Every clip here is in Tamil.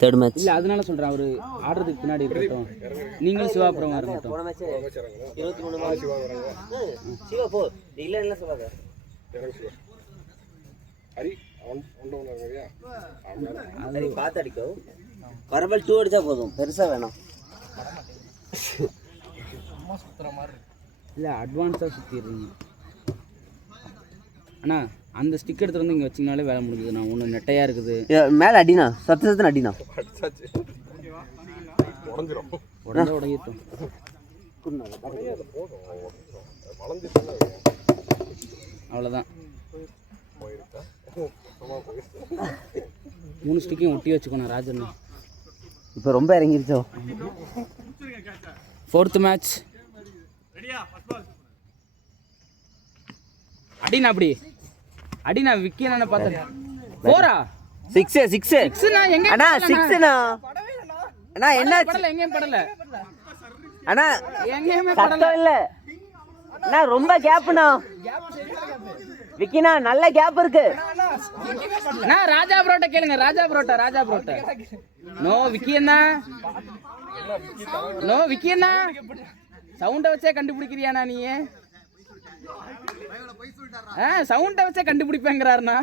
தேர்ட் மேட்ச் இல்ல அதனால சொல்றேன் அவரு ஆடுறதுக்கு பின்னாடி இருக்கட்டும் நீங்களும் சிவா அப்புறம் வரட்டும் போன மேட்ச் 23 சிவா வராங்க சிவா போ இல்ல இல்ல சொல்லாத ஹரி ஒண்டோனரியா ஹரி பாத்து அடிக்கோ வரபல் 2 அடிச்சா போதும் பெருசா வேணாம் சும்மா சுத்துற மாதிரி இல்ல அட்வான்ஸா சுத்திடுறீங்க அண்ணா அந்த ஸ்டிக் எடுத்து வந்து இங்க வச்சீங்கனாலே வேலை முடிஞ்சது நான் ஒண்ணு நெட்டையா இருக்குது மேல அடினா சத்தம் அடினா அடிச்சாச்சு உடைஞ்சிரும் உடனே உடையட்டும் அவ்வளோதான் 3 ஸ்டிக்கையும் ஒட்டி வச்சுக்கணும் ராஜன் இப்போ ரொம்ப இறங்கிருச்சோ 4th மேட்ச் அடினா அப்படி அடினா விக்கி என்ன பார்த்தேன் 4 6 எங்க அண்ணா 6 அண்ணா என்ன படல எங்கேயும் படல அண்ணா எங்கேயுமே சத்தம் இல்ல அண்ணா ரொம்ப கேப்ண்ணா விக்கினா நல்ல கேப் இருக்கு நான் ராஜா புரோட்டா கேளுங்க ராஜா புரோட்டா நோ விக்கி என்ன சவுண்ட வச்சே கண்டுபிடிக்கிறியாண்ணா நீ சவுண்ட வச்சே கண்டுபிடிப்பேங்கிறாருண்ணா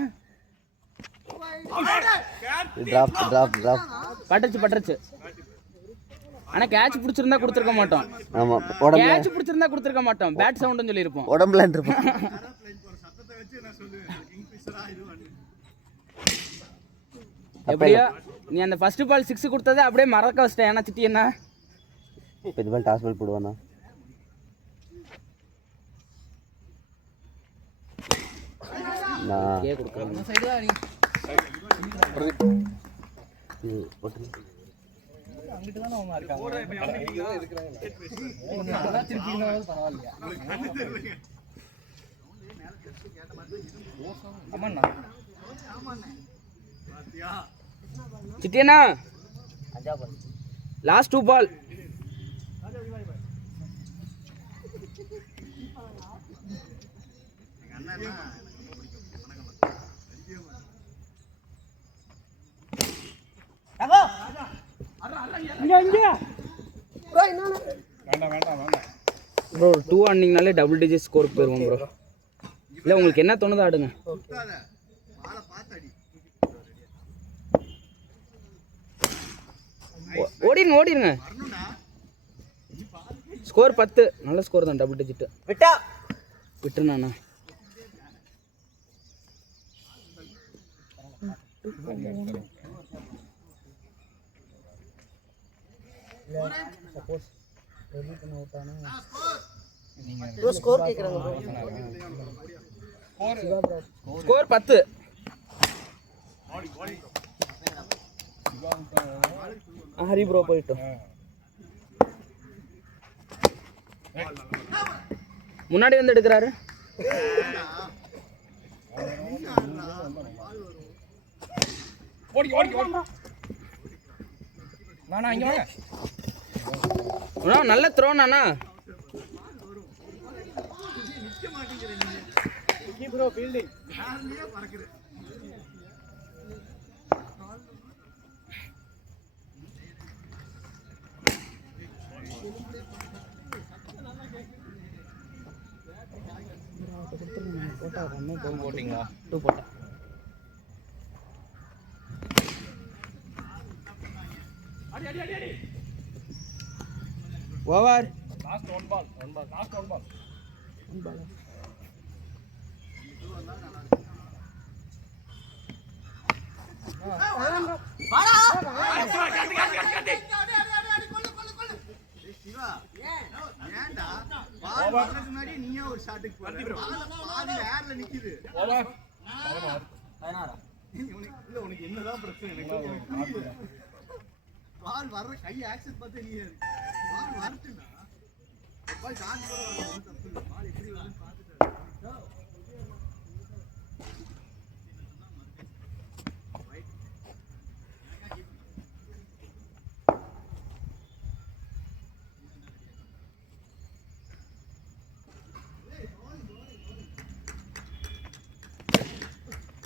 டிராப் பட்டுச்சு ஆனா கேட்ச் பிடிச்சிருந்தா கொடுத்துருக்க மாட்டோம் ஆமா கேட்ச் பிடிச்சிருந்தா கொடுத்துருக்க மாட்டோம் பேட் சவுண்ட்னு சொல்லியிருப்போம் உடம்புல இருப்போம் எப்படியோ நீ அந்த ஃபர்ஸ்ட் பால் 6 கொடுத்ததை அப்படியே மறக்க வச்சிட்டேன் ஏன்னா சிட்டி என்ன பெரிய பால் டாஸ் பால் போடுவானா நான் கொடுக்குறேன் அங்கிட்டு தான அவங்க இருக்காங்க சிட்டியண்ணா லாஸ்ட் 2 பால் ப்ரோ 2 ஆடினீங்கனாலே டபுள் டிஜிட் ஸ்கோருக்கு போயிருவோம் ப்ரோ இல்லை உங்களுக்கு என்ன தோணுதோ ஆடுங்க ஓடிடுங்க ஸ்கோர் 10 நல்ல ஸ்கோர் தான் டபுள் டிஜிட் விட்டுருண்ணா சப்போஸ் ஸ்கோர் கேக்குறாங்க ஸ்கோர் 10 ஹரி ப்ரோ போயிட்டோம் முன்னாடி வந்து எடுக்கிறாரு நல்ல த்ரோனாண்ணா போட்டிங்களா 2 போட்டேன் ஓவர் லாஸ்ட் 1 பால் லாஸ்ட் 1 பால் நீயே ஒரு ஷாட்டுக்கு போற பாதி ஏர்ல நிக்குது இல்ல உனக்கு என்னதான் பிரச்சனை எனக்கு பால் வர்ற கை ஆக்சஸ் பார்த்து நீ பால் வரட்டுடா பால் கால் போற வரணும் தப்பு இல்ல பால் எப்படி வருதுன்னு பார்த்துட்டு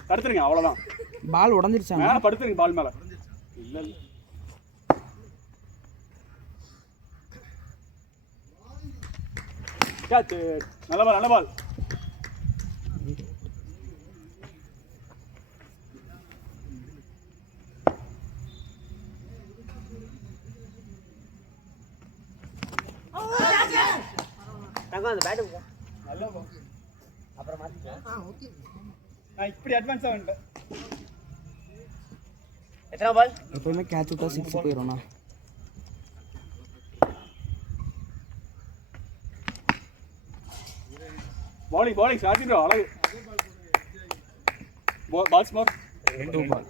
தடுத்துருங்க அவ்வளவுதான் பால் உடஞ்சிருச்சாங்க. மேலே படுத்துருங்க பால் மேலே. இல்லை இல்லை கேட்ச். நல்ல பால் நல்ல பால். தங்கம் அந்த பேட்டு நல்ல பால். அப்புறம் மாற்றிக்கலாம். நான் இப்படி அட்வான்ஸாக வந்துட்டேன். எத்தனை பால்? எப்பவுமே கேட்ச் விட்டா 6 போயிடும்ண்ணா. bowling starting bro அழகு. பால் ஸ்மார் 2 பால்.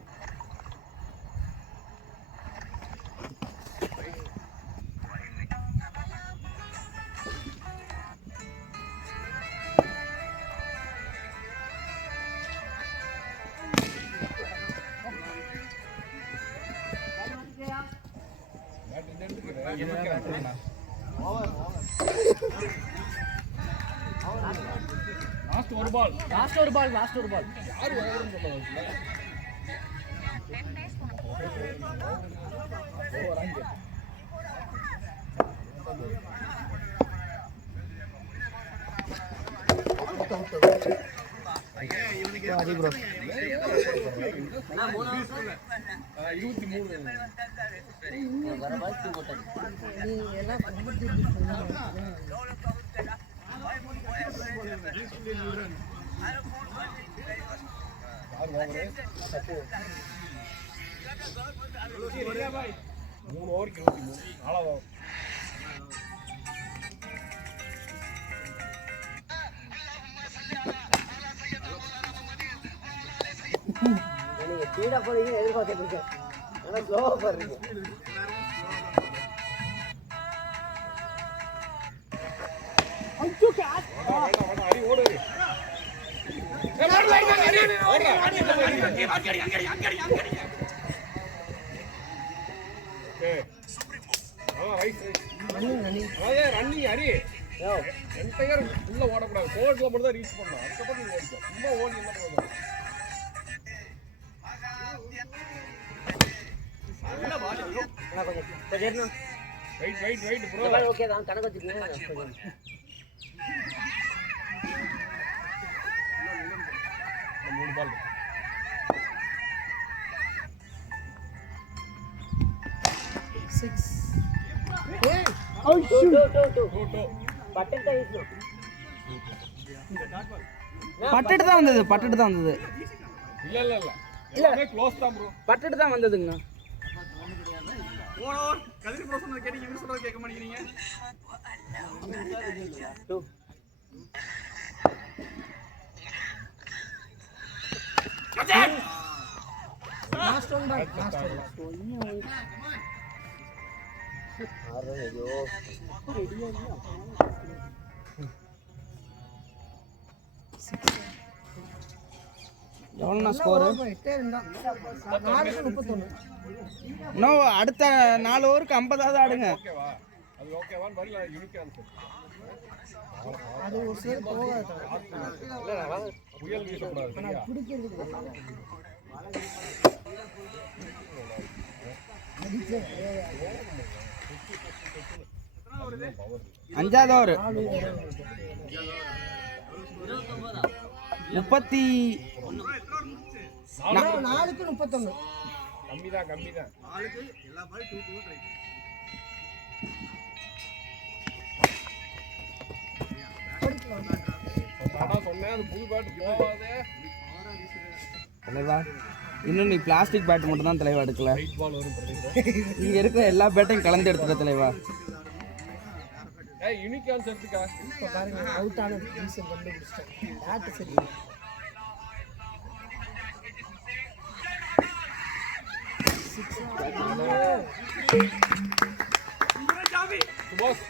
லாஸ்ட் ஒரு பால். யாரு வரணும்னு சொல்லுவாங்க. அது ப்ரோ 23 வர பால் போட்டது. மூணு ஓவருக்கு 23 நாலாவது. நீங்க ஸ்பீடா போறீங்க எதிர்பார்த்துட்டு இருக்கேன். ஆனா ஸ்லோவா போறீங்க. அடி ஓடு. ரன்னிங் அடி. என்டையர் உள்ள ஓடக்கூடாது. கோர்ட்ல மட்டும் தான் ரீச் பண்ணணும். அதுக்கப்புறம் நீங்க ஓடிக்க. சும்மா ஓடி என்ன பண்ணுவாங்க. கொஞ்சம் வெயிட் ப்ரோ. ஓகே தான் கணக்கு வச்சுக்கோங்க. மூணு பால். பட்டுட்டு தான் வந்தது. இல்ல எல்லாமே க்ளோஸ் தான் ப்ரோ. பட்டுட்டு தான் வந்ததுங்கண்ணா. ஓவர் கதிரி ப்ரோ சொன்னது கேட்டீங்க. இவங்க சொல்றது கேட்க மாட்டீங்க. எவ்வளோண்ணா ஸ்கோரு? இன்னும் அடுத்த 4 ஓவருக்கு 50ஆவது ஆடுங்க. ஓகேவா? அது ஓகேவான்னு வரல. Unique answer. அது ஒரு சேர் போகாது. புயல் வீசக்கூடாது. அஞ்சாவது ஓவர் 4க்கு 31. கம்மிதான். ஆளுக்கு எல்லா பால் 2 ட்ரை. சொன்னேன் அது புது பேட் போகாதே. தலைவா இன்னும் நீ பிளாஸ்டிக் பேட் மட்டும் தான் தலைவா எடுக்கல. ரைட் பால் வரும் பிரதீப். இங்க இருக்கிற எல்லா பேட்டையும் கலந்து எடுத்துட்ட தலைவா. ஏய் யூனிக் ஆன்சர் எடுத்துக்கா. இப்ப பாருங்க அவுட் ஆன ரீசன் கண்டுபிடிச்சிட்டேன். பேட் சரி. சுபாஷ்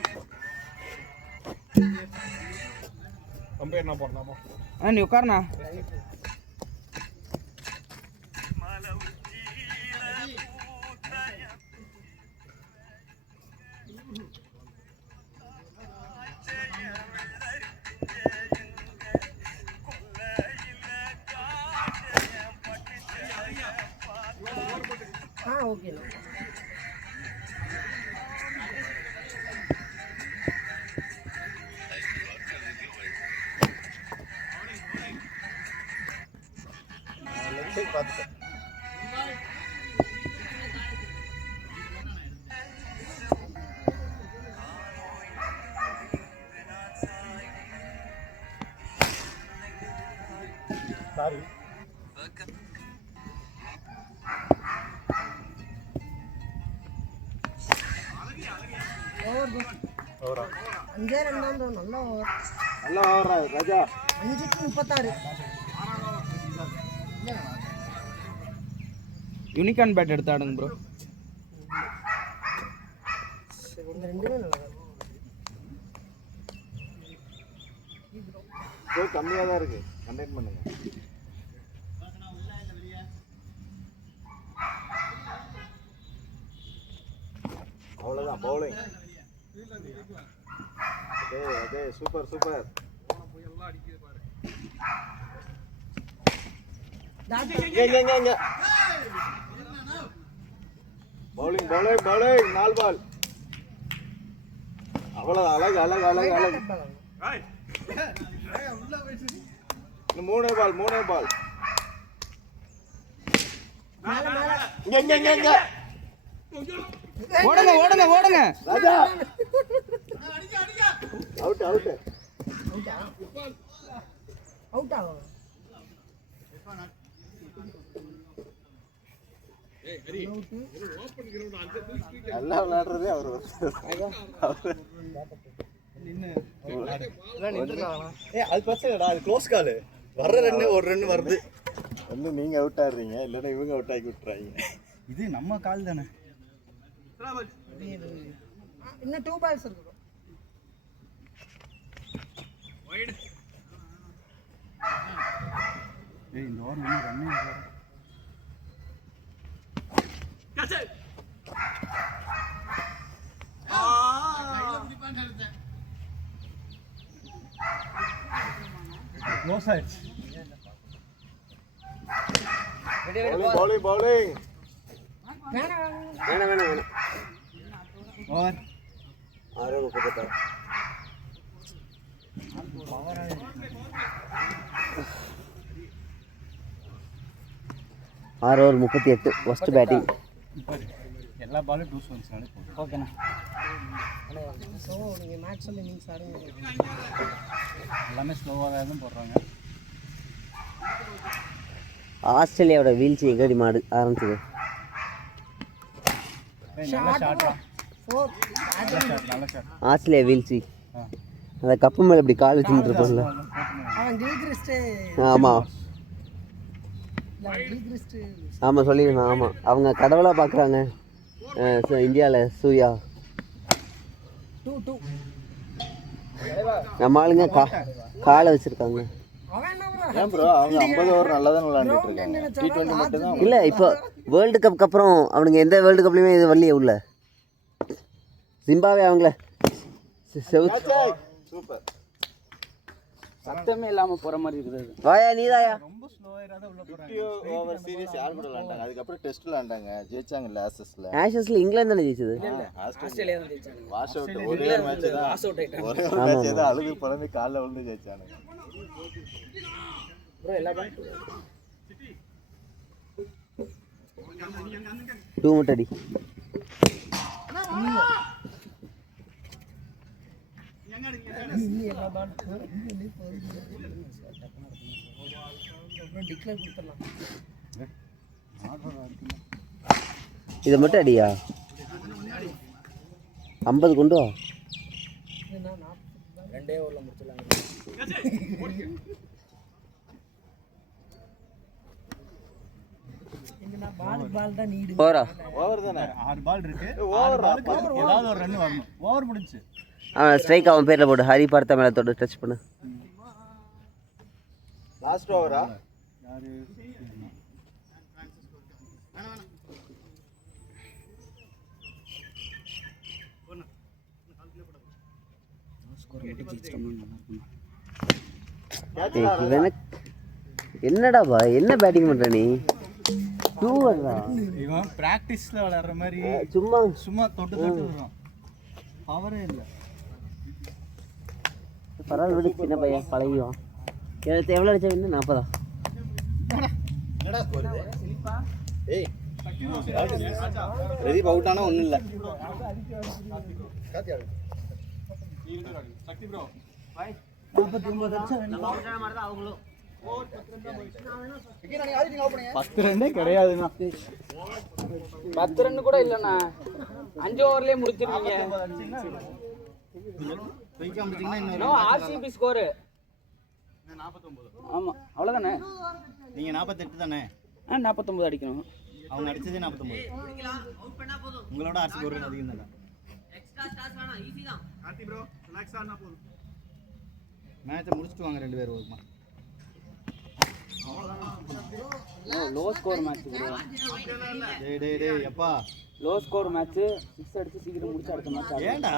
கம்பேர் என்ன போறனாமா? நீ உட்காருண்ணா. ஓகேண்ணா. பார்த்துட்டேன். சாரி ஓவர் 5-2 நல்ல ஓவர். நல்லா ஓடுறா ராஜா. 5-36. யூனிகான் பேட் எடுத்து ஆடுங்க ப்ரோ. இந்த ரெண்டுமே நல்லா கம்மியாக தான் இருக்கு. கண்டெக்ட் பண்ணுங்க. அவ்வளோதான் பவுலிங். அதே super super. Bowling bowling bowling 4 பால். அவ்வளோ அழகு அழகு அழகு அழகு. இன்னும் 3 பால் 3 பால். இங்க இங்க இங்க ஓடுங்க ஓடுங்க ஓடுங்க ராஜா. Out out. அவுட் ஆகும். நல்லா விளையாடுறதே அவர். அது பிரச்சனைடா, அது க்ளோஸ் கால். வர்ற ரன்னு ஒரு ரன் வருது. வந்து நீங்க அவுட் ஆடுறீங்க, இல்லைன்னா இவங்க அவுட் ஆகி விட்டுறாங்க. இது நம்ம கால் தானே. இன்னும் 2 பால்ஸ் இருக்கு. ஏய் இந்த ஓவர் இன்னும் ரன்னே இல்ல. க்ளோஸ் ஆயிடுச்சு. Bowling bowling. வேணாம் வேணாம் வேணாம் வேணாம். ஓவர் 6:36. ஆறு ஓவர் 38. First batting. எல்லா பாலும் 2 ரன்ஸ்னாலே போதும். ஓகேண்ணா. ஸோ நீங்கள் மேட்ச்சில் இன்னிங்ஸ் ஆடுங்க. எல்லாமே ஸ்லோவாக தான் போடுறாங்க. ஆஸ்திரேலியாவோட வீழ்ச்சி எங்கடி மாடு ஆரம்பிச்சது. நல்ல ஷாட். 4 நல்ல ஷாட். ஆஸ்திரேலியா வீழ்ச்சி. அந்த கப்பு மேலே இப்படி கால் வச்சுட்டு இருப்போம்ல. அவன் கில்கிரிஸ்ட். ஆமாம் கில்கிரிஸ்ட். ஆமாம் சொல்லியிருந்தான். ஆமாம் அவங்க கடவுளாக பார்க்குறாங்க இந்தியாவில். சூர்யா 2-2. நம்ம ஆளுங்க காலை வச்சுருக்காங்க. ஏன் ப்ரோ அவங்க 50 ஓவர் நல்லா தான் விளையாண்டுட்டு இருக்காங்க. T20 மட்டும் தான். இல்லை இப்போ வேர்ல்டு கப்புக்கு அப்புறம் அவனுங்க எந்த வேர்ல்டு கப்லையுமே இது வரலையே உள்ள. ஜிம்பாவே அவங்கள சூப்பர். சத்தமே இல்லாம போற மாதிரி இருக்குது. வாயா நீதாயா. ரொம்ப ஸ்லோவாக தான் உள்ள 50 ஓவர் சீரிஸ் யார் கூட விளையாண்டாங்க? அதுக்கப்புறம் டெஸ்ட் விளையாண்டாங்க, ஜெயிச்சாங்கல்ல ஆஷஸ்ல. ஆஷஸ்ல இங்கிலாந்து தானே ஜெயிச்சது. ஆஸ்திரேலியா தான் ஜெயிச்சாங்க. Wash out. ஒரே ஒரு மேட்ச் தான். வாஷ் அவுட் ஆயிட்டாங்க. ஒரே ஒரு மேட்ச் ஏதோ அழுகு பறந்து கால்ல விழுந்து ஜெயிச்சானுங்க. ப்ரோ எல்லா பேட் 2 மட்டும் அடி. இதை மட்டும் அடியா. 50 கொண்டு வா. 2 ஓவர்ல முடிச்சிடலாம். போறா. ஓவர் தானே. 6 பால் இருக்கு. 6 பாலுக்கு ஏதாவது ஒரு ரன் வரணும். ஓவர் முடிஞ்சு. அவன் ஸ்ட்ரைக் அவன் பேரில் போடு. ஹரி பார்த்த மேலே தொட்டு டச் பண்ணு. லாஸ்ட் ஓவரா? யாரு ஸ்கோர் மட்டும் ஜெயிச்சிட்டோம்னா நல்லா இருக்கும். என்னடா பா என்ன பேட்டிங் பண்ற நீ? 2 வர்றா இவன் பிராக்டிஸ்ல விளையாடுற மாதிரி சும்மா சும்மா தொட்டு தொட்டு விடுறான். பவரே இல்லை. பரவாயில்ல விடு, சின்ன பையன் பழகிவான். எவ்வளோ அடிச்சா இன்னும் 40. என்னடா ஸ்கோர் இது? ஏய் பிரதீப் அவுட் ஆனா ஒண்ணும் இல்ல. சக்தி ப்ரோ 49 அடிச்சா அவங்களும் 10 ரன்னே கிடையாதுண்ணா. 10 ரன் கூட இல்லைண்ணா, 5 ஓவர்லேயே முடிச்சிருக்கீங்க. RCB score 49. ஆமாம், அவ்வளோதானே. நீங்க 48 தானே? 49 அடிக்கணும். அவங்க அடிச்சதே 49. உங்களோட ஆர்சி ஒரு அதிகம் தானே. மேட்சை முடிச்சுட்டு வாங்க 2 பேரும் ஒருமா. லோ ஸ்கோர் மேட்ச் கூட. டேய் டேய் டேய் அப்பா, லோ ஸ்கோர் மேட்ச்சு 6 அடிச்சு சீக்கிரம் முடிச்சு அடுத்த மேட்ச். ஏண்டா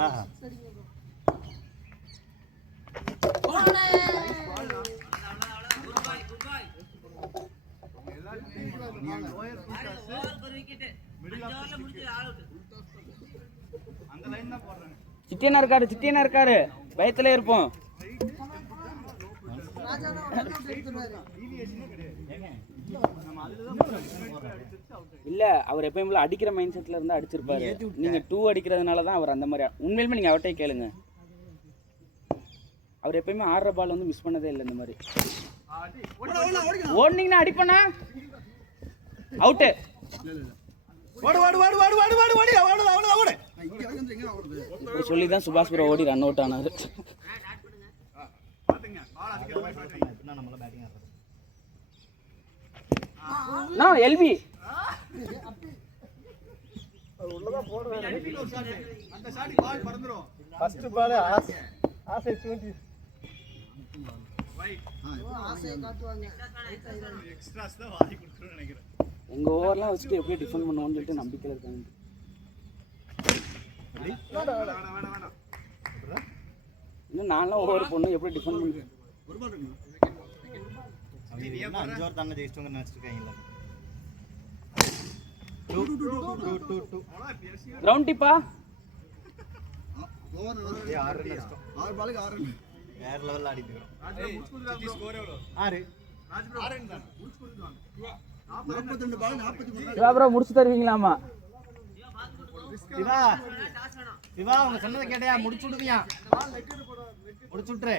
சிட்டியனா இருக்காரு, பயத்துல இருப்போம். இல்ல, அவர் எப்பயும் அடிக்கிற மைண்ட் செட்ல இருந்தா அடிச்சிருப்பாரு. நீங்க 2 அடிக்கிறதுனால தான் அவர் அந்த மாதிரி. உண்மையிலுமே நீங்க அவர்கிட்ட கேளுங்க, அவர் எப்பயுமே ஆடுற பால் வந்து மிஸ் பண்ணதே இல்லை. இந்த மாதிரி ஓடுனீங்கன்னா அடிப்பண்ணா அவுட்டு. சொல்லி தான் சுபாஷ் ப்ரோ ஓடி ரன் அவுட் ஆனாரு. எல்பி எங்க ஓவர்லாம் வச்சுட்டு எப்படி டிஃபெண்ட் பண்ணுவோம்னு சொல்லிட்டு நம்பிக்கையில் இருக்காங்க. இன்னும் நான்லாம் ஓவர் போடணும், எப்படி டிஃபெண்ட் பண்ணுவேன். 5 ஓவர் தானே ஜெயிச்சிட்டோங்க நினைச்சிருக்காங்களா. கிரவுண்ட் டிப்பா வேற லெவல்ல ஆடிட்டு இருக்கோம். 6 முடிச்சு தருவீங்களாமா? சிவா சிவா அவங்க சொன்னதை கேட்டியா? முடிச்சு விடுவியா? முடிச்சு விட்டுரு.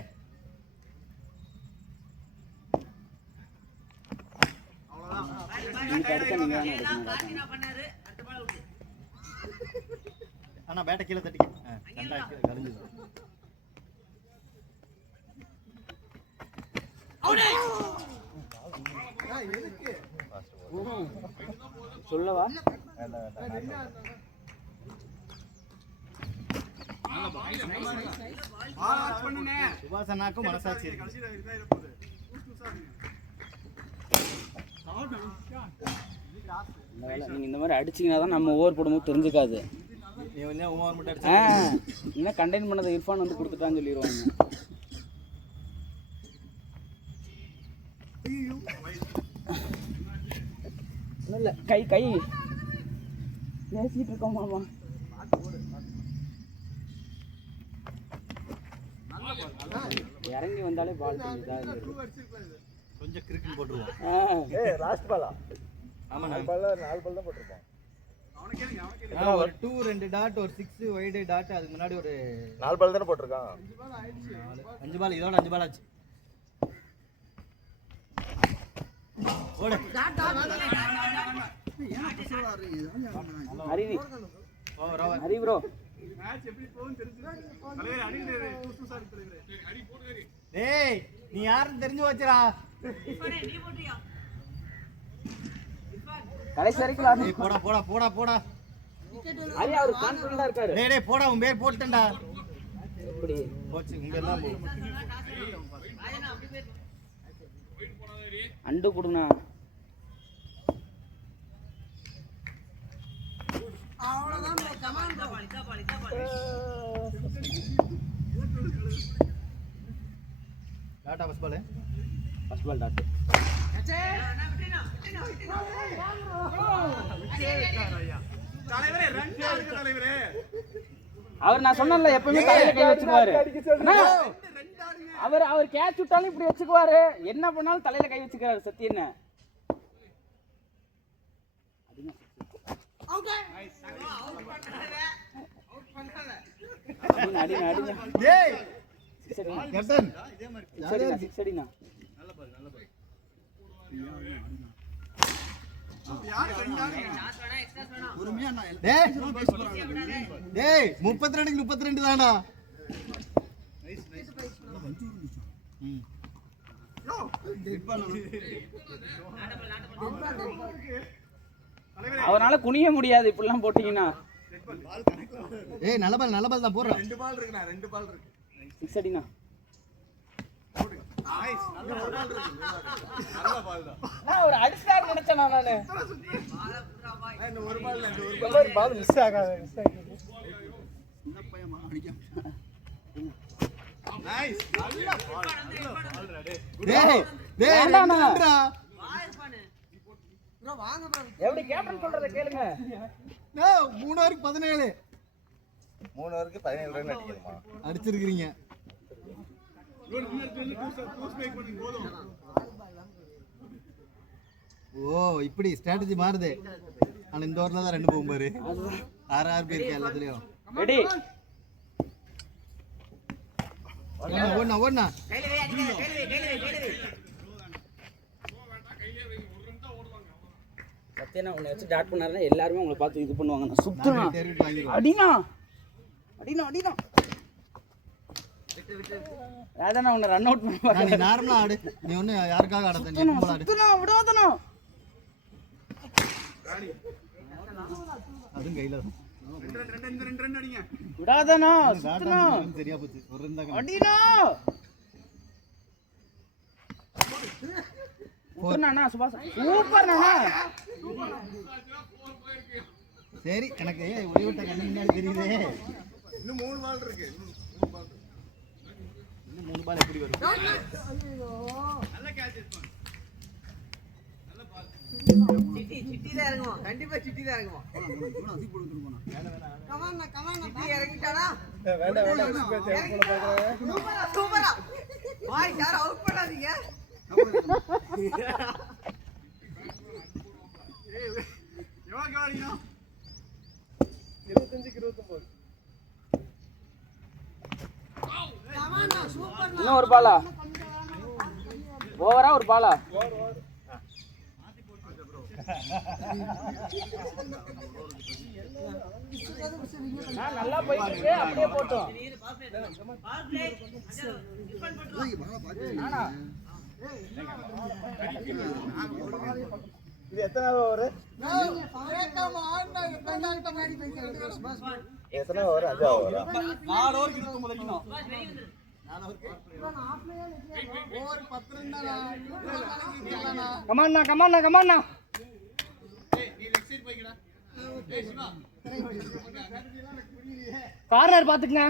ஆனா பேட்டை கீழே தட்டி கரைஞ்சு சொல்லவா? சுபாசனாக்கும் மனசாட்சி இருக்கு. நீங்க இந்த மாதிரி அடிச்சீங்கன்னா தான் நம்ம ஓவர் போடும்போது தெரிஞ்சுக்காது. இன்னும் கண்டெயின் பண்ணதை இர்ஃபான் வந்து கொடுத்துட்டான்னு சொல்லிடுவாங்க. இல்லை கை கை பேசிட்டு இருக்கோம் மாமா. இறங்கி வந்தாலே பால் கொஞ்சம் கிரிக்கெட் போட்டுருவோம். லாஸ்ட் பாலா? ஆமா, 4 பால் தான் போட்டிருப்பான். ஒரு 2 2 டாட் ஒரு 6 வைடு டாட். அதுக்கு முன்னாடி ஒரு 4 பால் தானே போட்டிருக்கான். 5 பால், இதோட 5 பால் ஆச்சு. ஓடு Hari over over. Hari bro டேய் நீ யாருன்னு தெரிஞ்சு வச்சுடா. கடைசி வரைக்கும் போடா போடா போடா போடா. ஹரி அவர் கான்ஃபிடண்டா இருக்காரு. டேய் டேய் போடா, உன் பேர் போட்டுட்டேன்டா. எப்படி போச்சு உங்க எல்லாம் போ. அண்டு கொடுங்கண்ணா. டாடா first ball. First ball dot. தலைவரே ரெண்டு ஆடுங்க தலைவரே. அவர் நான் சொன்னேன்ல எப்பவுமே தலையில கை வச்சுக்குவாரு. அவர் கேட்ச் விட்டாலும் இப்படி வச்சுக்குவாரு. என்ன பண்ணாலும் தலையில கை வச்சுக்கிறாரு சத்தியன்னு. டேய் கேப்டன் சிக்ஸ் அடினா. டேய் 32க்கு 32 தானா. அவனால குனிய முடியாது இப்படிலாம் போட்டீங்கன்னா. ஏய் நல்ல பால் தான் போடுறா. 2 பால் இருக்குண்ணா, 2 பால் இருக்கு. சிக்ஸ் அடினா. நைஸ், நல்ல பால் இருக்கு. நல்ல பால் தான். நான் ஒரு அடிச்சார் நினைச்சேன் நானு. இந்த ஒரு பால் இல்ல, இந்த ஒரு பால் மிஸ் ஆகாது. சின்ன பையமா அடிக்காம. நைஸ், நல்ல பால். பால்டா டேய். டேய் டேய் வேண்டாண்ணா. ப்ரோ வாங்க ப்ரோ. எப்படி கேப்டன் சொல்றத கேளுங்க. 3 ஓவருக்கு 17. 3 ஓவருக்கு 17 ரன் அடிக்கணுமா? அடிச்சிருக்கீங்க. ஓ இப்படி ஸ்ட்ராட்டஜி மாறுது. ஆனா இந்த ஓவர்ல தான் 2 போகும் பாரு. 6 பேர் இருக்கா எல்லாத்துலயும். ரெடி. ஓடுனா சத்தியனா உன்னை வச்சு டாட் பண்ணாருன்னா எல்லாருமே உங்களை பார்த்து இது பண்ணுவாங்க. நான் சுத்தமா வாங்கிடுவோம். அடினா அடினா அதான் உன்னை ரன் அவுட் பண்ணுவாங்க. நீ நார்மலா ஆடு. நீ ஒண்ணு யாருக்காக ஆடாத. நீ கும்பலா ஆடு. சுத்தனா விடாதனா. அதுவும் கையில தான். 2 ரன் அடிங்க. விடாதனா சுத்தனா. சரியா போச்சு. ஒரு ரன் தான். அடினா போடுறானா சுபாஷ். சூப்பர் நானா. சரி எனக்கு ஒரே விட்ட கண்ணு முன்னாடி தெரியுதே. இன்னும் 3 பால் இருக்கு. இன்னும் 3 பால் எப்படி வரும்? நல்ல கேட்ச் பண்ணு. நல்ல பால். சிட்டி தான் இறங்குவோம். கண்டிப்பா சிட்டி தான் இறங்குவோம். அசி போட்டு போனா. கமான் சிட்டி இறங்கிட்டானா? வேண்டாம் சூப்பரா. பாய் யார் அவுட் பண்ணாதீங்க. எவ்வளவு காலினா? 25க்கு 29. Come on super. இன்னும் ஒரு பாலா. ஓவரா ஒரு பாலா. நான் நல்லா போயிட்டு இருக்கு. அப்படியே போட்டோம். இது எத்தனாவது ஓவர்? எத்தனை ஓவர்? 5 ஓவரா? 4 ஓவருக்கு 29 அடிக்கணும். கமான்னா கார்னர் பாத்துக்கங்க.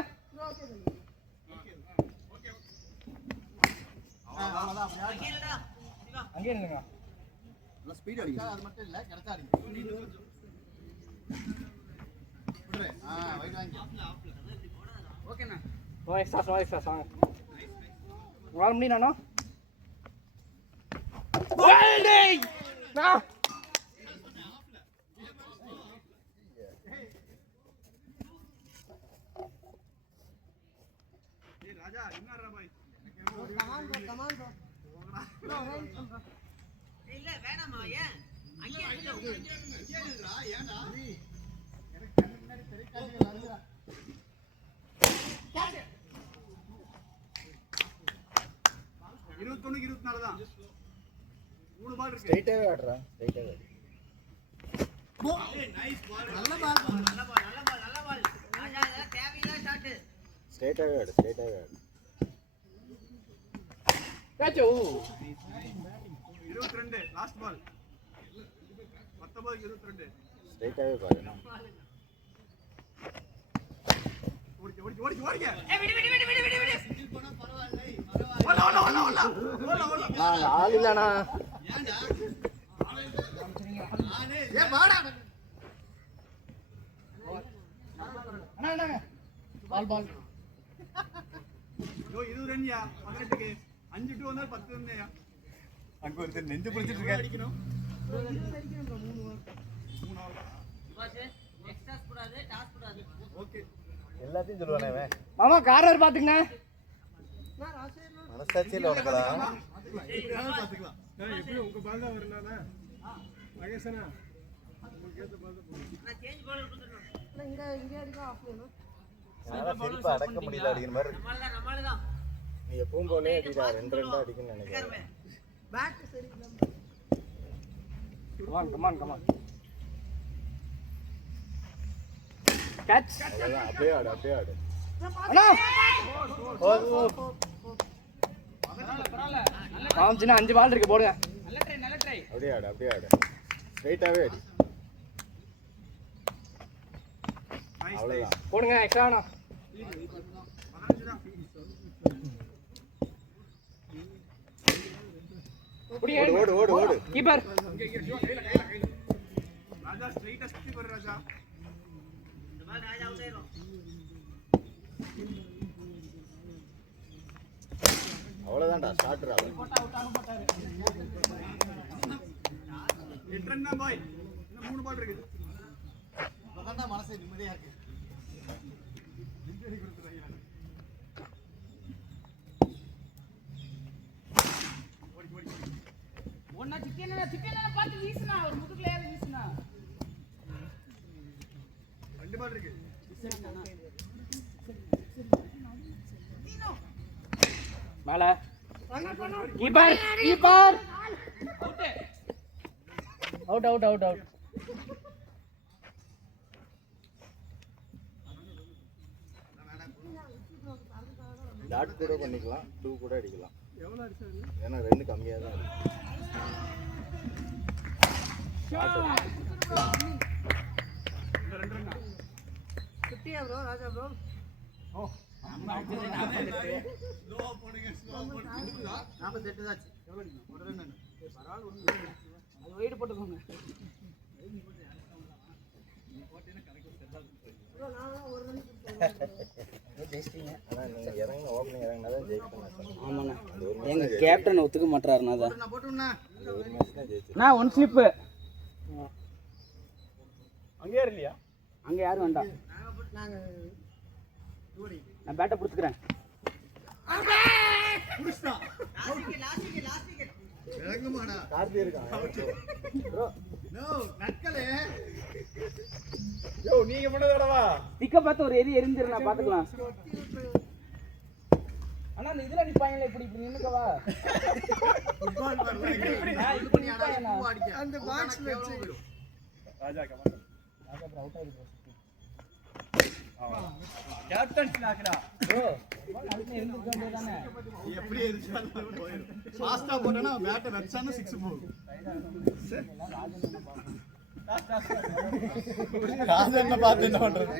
அங்கே நில்லுங்க. நல்ல ஸ்பீட் அடிங்க. அது மட்டும் இல்ல கரெக்ட்டா அடிங்க. விடுறே. வைட் வாங்கி. ஓகேண்ணா. No extra song. வாங்க முடியணும். ராஜா என்னடா பாய்? Come on bro. இல்ல வேணாமா ஏன்? அங்கே ஏன்டா ஏன்டா? எனக்கு கண்ணு முன்னாடி தெரிக்காதீங்க வருதுடா. 21க்கு 24 தான். 3 பால் இருக்கு. ஸ்ட்ரைட்டாவே ஆடுறா. ஸ்ட்ரைட்டாவே. Nice ball. நல்ல பால். நல்ல பால். ராஜா இதெல்லாம் தேவையில்லை ஷாட். ஸ்ட்ரைட்டாவே ஆடு. கேட்சோ. 22 லாஸ்ட் பால். 19க்கு 22. ஸ்ட்ரைட்டாவே பாருங்க. ஓடிக்க ஆள் இல்லண்ணா. பால் பால் 20 ரன்யா 18க்கு 5 டு வந்தா 10 ரன்யா. அங்க ஒருத்தர் நெஞ்சு பிடிச்சிட்டு இருக்காரு. அடிக்கணும். ஓகே. எல்லாத்தையும் சொல்லுவானே அவன். மாமா காரர் பாத்துக்கண்ணே. மனசாட்சியில் உனக்கடா. பாத்துக்கலாம். எப்படி உங்க பால் தான் வரலாம்னா மகேசனா உங்களுக்கு ஏத்த பால் தான் போடுங்க. சிரிப்பை அடக்க முடியல அடிக்கிற மாதிரி இருக்கு. நீ எப்பவும் போலே அடிடா 2 2 அடிக்கணும்னு நினைக்கிறேன். Come on catch. அவ்வளவுதான், அப்படியே ஆடு அப்படியே ஆடு. அண்ணா சின்ன 5 பால் இருக்கு போடுங்க. அப்படியே ஆடு அப்படியே ஆடு. ஸ்ட்ரைட்டாவே அடி. அவ்வளவுதான். போடுங்க எக்ஸ்ட்ரா அண்ணா. ஓடு ஓடு ஓடு. கீப்பர் ராஜா ஸ்ட்ரைட்டா சுத்தி போற ராஜா. அவ்வளவுதான்டா ஸ்டார்டர் அவன். 8 ரன் தான் பாய். இன்னும் 3 பால் இருக்கு. அதான் மனசே நிம்மதியா இருக்கு. ஒன்னா சிக்கன் பார்த்து வீசுனா ஒரு முதுகுலையாவது வீசுனா 2 பால் இருக்கு. மேல keeper keeper out out out out. Dot கூட பண்ணிக்கலாம், 2 கூட அடிக்கலாம். ஏன்னா 2 கம்மியாக தான் இருக்கு. குட்டியா ப்ரோ ராஜா ப்ரோ. ஸ்லோவா போடுங்க ஸ்லோவா போடுங்க. 48 தாச்சு. எவ்வளவு அடிக்கும்? 1 ரன் என்ன? அது வெயிட் போட்டுக்கோங்க. ஆனா நீங்க இறங்கின ஓப்பனிங் இறங்கினா தான் ஜெயிக்கணும். ஆமாண்ணா எங்க கேப்டன் ஒத்துக்க மாட்டாருண்ணா தான். நான் போட்டுண்ணா. ஒரு மேட்ச் தான் ஜெயிச்சு. நான் 1 ஸ்லிப்பு அங்கேயே இல்லையா? அங்கே யாரும் வேண்டாம். நான் பேட்டை பிடிச்சிக்கிறேன். இறங்குமாடா. கார்த்தி இருக்கான். நோ நக்கலே. யோ நீங்க மட்டும் வேடவா? திக்க பார்த்து ஒரு எரிஞ்சிரு, நான் பார்த்துக்கலாம். அண்ணா அந்த இதுல நிப்பாங்கல இப்படி இப்படி நின்னுக்கவா. ஃபுட்பால் வரல. இப்படி நிப்பாங்க. அந்த பாக்ஸ்ல வச்சு ராஜா கமான். ராஜா ப்ரோ அவுட் ஆயிடுச்சு. கேப்டன் நாக்குடா. ப்ரோ அதுக்கு இருந்துக்க வேண்டியதானே. எப்படி இருந்துச்சாலும் போயிடும். ஃபாஸ்டா போட்டனா பேட் வெச்சானா 6 போகும். ராஜன் பார்த்து என்ன பண்றது?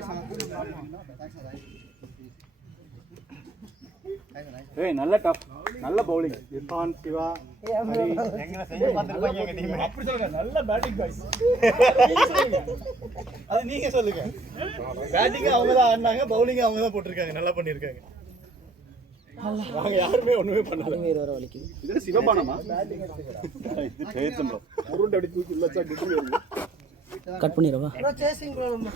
ஏய் நல்ல டஃப், நல்ல பவுலிங். இர்ஃபான் சிவா எங்க செய்ய பார்த்திருப்பாங்க எங்க டீம். அப்படி சொல்லுங்க, நல்ல பேட்டிங் பாய்ஸ். அது நீங்க சொல்லுங்க. பேட்டிங் அவங்க தான் ஆடுனாங்க, பவுலிங் அவங்க தான் போட்டுருக்காங்க, நல்லா பண்ணிருக்காங்க. அவங்க யாருமே ஒண்ணுமே பண்ணல. வர வலிக்குது. இது சிவபானமா? இது ஜெயிச்சோம் ப்ரோ. உருண்டை அடி தூக்கி இல்லச்சா கிட்டி கட் பண்ணிரவா? ப்ரோ சேசிங் ப்ரோ நம்ம